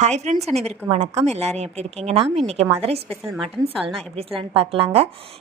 Hi friends, அனைவருக்கும் வணக்கம். எல்லோரும் எப்படி இருக்கீங்க? நாம் இன்றைக்கி மதுரை ஸ்பெஷல் மட்டன் சால்னா எப்படி செய்யலான்னு பார்க்கலாங்க.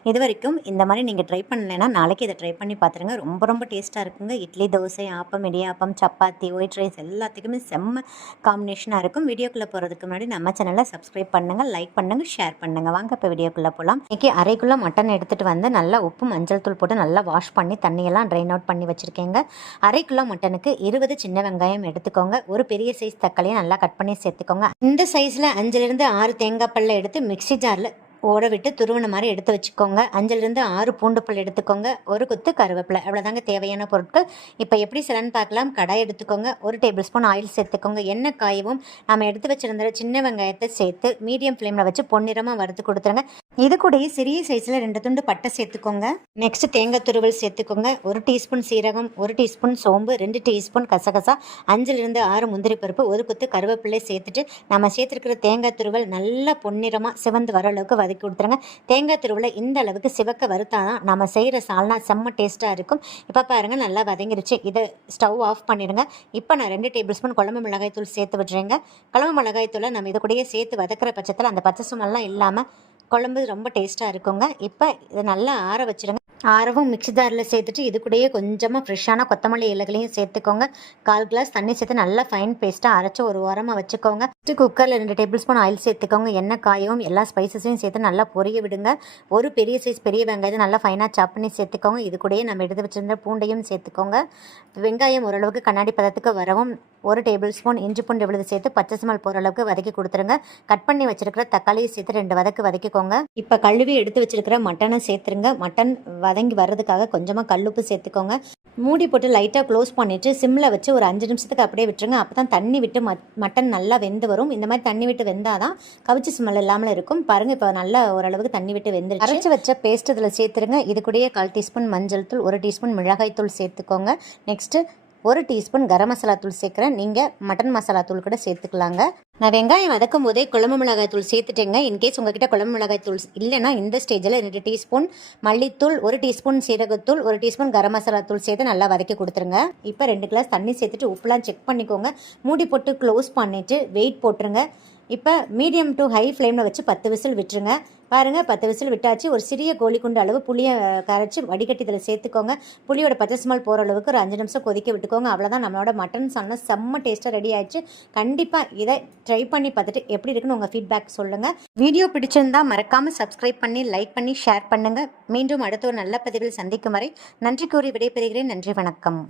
இது வரைக்கும் இந்த மாதிரி நீங்கள் ட்ரை பண்ணலைன்னா நாளைக்கு இதை ட்ரை பண்ணி பார்த்துருங்க. ரொம்ப ரொம்ப டேஸ்ட்டாக இருக்குங்க. இட்லி, தோசை, ஆப்பம், இடியாப்பம், சப்பாத்தி, ஒயிட் ரைஸ் எல்லாத்துக்குமே செம்ம காம்பினேஷனாக இருக்கும். வீடியோக்குள்ளே போகிறதுக்கு முன்னாடி நம்ம சேனலை சப்ஸ்கிரைப் பண்ணுங்கள், லைக் பண்ணுங்கள், ஷேர் பண்ணுங்கள். வாங்க இப்போ வீடியோக்குள்ளே போகலாம். இன்றைக்கி அரைக்குள்ளே மட்டன் எடுத்துகிட்டு வந்து நல்லா உப்பு மஞ்சள் தூள் போட்டு நல்லா வாஷ் பண்ணி தண்ணியெல்லாம் ட்ரைன் அவுட் பண்ணி வச்சுருக்கேங்க. அரைக்குள்ளே மட்டனுக்கு 20 சின்ன வெங்காயம் எடுத்துக்கோங்க. ஒரு பெரிய சைஸ் தக்காளியை நல்லா கட் பண்ணி சேர்த்துக்கோங்க. இந்த சைஸில் 5லிருந்து 6 தேங்காய் பல்ல எடுத்து மிக்சி ஜாரில் ஓட விட்டு துருவின மாதிரி எடுத்து வச்சுக்கோங்க. 5லிருந்து 6 பூண்டு பல் எடுத்துக்கோங்க. ஒரு கொத்து கருவேப்பிலை, அவ்வளோதாங்க தேவையான பொருட்கள். இப்போ எப்படி செய்யலான்னு பார்க்கலாம். கடாய் எடுத்துக்கோங்க. 1 டேபிள் ஸ்பூன் ஆயில் சேர்த்துக்கோங்க. எண்ணெய் காயவும் நம்ம எடுத்து வச்சுருந்த சின்ன வெங்காயத்தை சேர்த்து மீடியம் ஃப்ளேமில் வச்சு பொன்னிறமாக வறுத்து கொடுத்துருங்க. இது கூடயே சிறிய சைஸில் 2 துண்டு பட்டை சேர்த்துக்கோங்க. நெக்ஸ்ட் தேங்காய் துருவல் சேர்த்துக்கோங்க. 1 டீஸ்பூன் சீரகம், 1 டீஸ்பூன் சோம்பு, 2 டீஸ்பூன் கசகசா, 5லிருந்து 6 முந்திரி பருப்பு, ஒரு கொத்து கருவேப்பிலை சேர்த்துட்டு நம்ம சேர்த்துருக்கிற தேங்காய் துருவல் நல்லா பொன்னிறமாக சிவந்து வர அளவுக்கு வதக்கி கொடுத்துருங்க. தேங்காய் துருவலை இந்த அளவுக்கு சிவக்க வறுத்தாதான் நம்ம செய்கிற சால்னா செம்ம டேஸ்ட்டாக இருக்கும். இப்போ பாருங்கள் நல்லா வதங்கிருச்சு. இதை ஸ்டவ் ஆஃப் பண்ணிடுங்க. இப்போ நான் 2 டேபிள் ஸ்பூன் குழம்பு மிளகாய் தூள் சேர்த்து விட்றேங்க. குழம்பு மிளகாய் தூளை நம்ம இது கூடயே சேர்த்து வதக்கிற பட்சத்தில் அந்த பச்சை சுமெல்லாம் இல்லாமல் குழம்பு ரொம்ப டேஸ்ட்டாக இருக்குங்க. இப்போ இதை நல்லா ஆற வச்சுருங்க. ஆரவும் மிக்சி ஜாரில் சேர்த்துட்டு இது கூடயே கொஞ்சமாக ஃப்ரெஷ்ஷான கொத்தமல்லி இலைகளையும் சேர்த்துக்கோங்க. 1/4 கிளாஸ் தண்ணி சேர்த்து நல்லா ஃபைன் பேஸ்ட்டாக அரைச்சி ஒரு ஓரமாக வச்சுக்கோங்க. குக்கரில் 2 டேபிள் ஸ்பூன் ஆயில் சேர்த்துக்கோங்க. எண்ணெய் காயவும் எல்லா ஸ்பைசஸையும் சேர்த்து நல்லா பொரிய விடுங்க. ஒரு பெரிய சைஸ் பெரிய வெங்காயத்தை நல்லா ஃபைனாக சாப் பண்ணி சேர்த்துக்கோங்க. இது கூடயே நம்ம எடுத்து வச்சுருந்த பூண்டையும் சேர்த்துக்கோங்க. வெங்காயம் ஓரளவுக்கு கண்ணாடி பதத்துக்கு வரவும் 1 டேபிள் ஸ்பூன் இஞ்சி பூண்டு விழுது சேர்த்து பச்சை ஸ்மெல் போகிற அளவுக்கு வதக்கி கொடுத்துருங்க. கட் பண்ணி வச்சிருக்கிற தக்காளியை சேர்த்து 2 வதக்கிக்கோங்க. இப்போ கழுவி எடுத்து வச்சிருக்கிற மட்டனை சேர்த்துருங்க. மட்டன் வதங்கி வர்றதுக்காக கொஞ்சமாக கல்லுப்பு சேர்த்துக்கோங்க. மூடி போட்டு லைட்டாக க்ளோஸ் பண்ணிவிட்டு சிம்மில் வச்சு ஒரு 5 நிமிஷத்துக்கு அப்படியே விட்டுருங்க. அப்போ தான் தண்ணி விட்டு மட்டன் நல்லா வெந்து வரும். இந்த மாதிரி தண்ணி விட்டு வெந்தால் தான் கவிச்சி ஸ்மெல் இல்லாமல் இருக்கும். பாருங்கள், இப்போ நல்லா ஓரளவுக்கு தண்ணி விட்டு வெந்துருச்சு. அரைச்சி வச்ச பேஸ்ட் இதில் சேர்த்துருங்க. இது கூடயே 1/4 டீஸ்பூன் மஞ்சள் தூள், 1 டீஸ்பூன் மிளகாய் தூள் சேர்த்துக்கோங்க. நெக்ஸ்ட்டு 1 டீஸ்பூன் கரம் மசாலா தூள் சேர்க்குறேன். நீங்கள் மட்டன் மசாலா தூள் கூட சேர்த்துக்கலாங்க. நான் வெங்காயம் வதக்கும் போதே குழம்பு மிளகாய் தூள் சேர்த்துட்டேங்க. இன்கேஸ் உங்ககிட்ட குழம்பு மிளகாய் தூள் இல்லைன்னா இந்த ஸ்டேஜில் 2 டீஸ்பூன் மல்லித்தூள், 1 டீஸ்பூன் சீரகத்தூள், 1 டீஸ்பூன் கரம் மசாலா தூள் சேர்த்து நல்லா வதக்கி கொடுத்துருங்க. இப்போ 2 கிளாஸ் தண்ணி சேர்த்துட்டு உப்புலாம் செக் பண்ணிக்கோங்க. மூடி போட்டு க்ளோஸ் பண்ணிவிட்டு வெயிட் போட்டுருங்க. இப்போ மீடியம் டு ஹை ஃப்ளேமில் வச்சு 10 விசில் விட்டுருங்க. பாருங்கள், 10 விசில் விட்டாச்சு. ஒரு சிறிய கோழிக்குண்டு அளவு புளியை கரைச்சி வடிகட்டி இதில் சேர்த்துக்கோங்க. புளியோட பச்சை ஸ்மெல் போகிற அளவுக்கு ஒரு 5 நிமிஷம் கொதிக்க விட்டுக்கோங்க. அவ்வளோதான், நம்மளோட மட்டன் சால்னா செம்ம டேஸ்ட்டாக ரெடி ஆயிடுச்சு. கண்டிப்பாக இதை ட்ரை பண்ணி பார்த்துட்டு எப்படி இருக்குன்னு உங்கள் ஃபீட்பேக் சொல்லுங்கள். வீடியோ பிடிச்சிருந்தா மறக்காமல் சப்ஸ்கிரைப் பண்ணி லைக் பண்ணி ஷேர் பண்ணுங்கள். மீண்டும் அடுத்த ஒரு நல்ல பதிவில் சந்திக்கும் வரை நன்றி கூறி விடைபெறுகிறேன். நன்றி, வணக்கம்.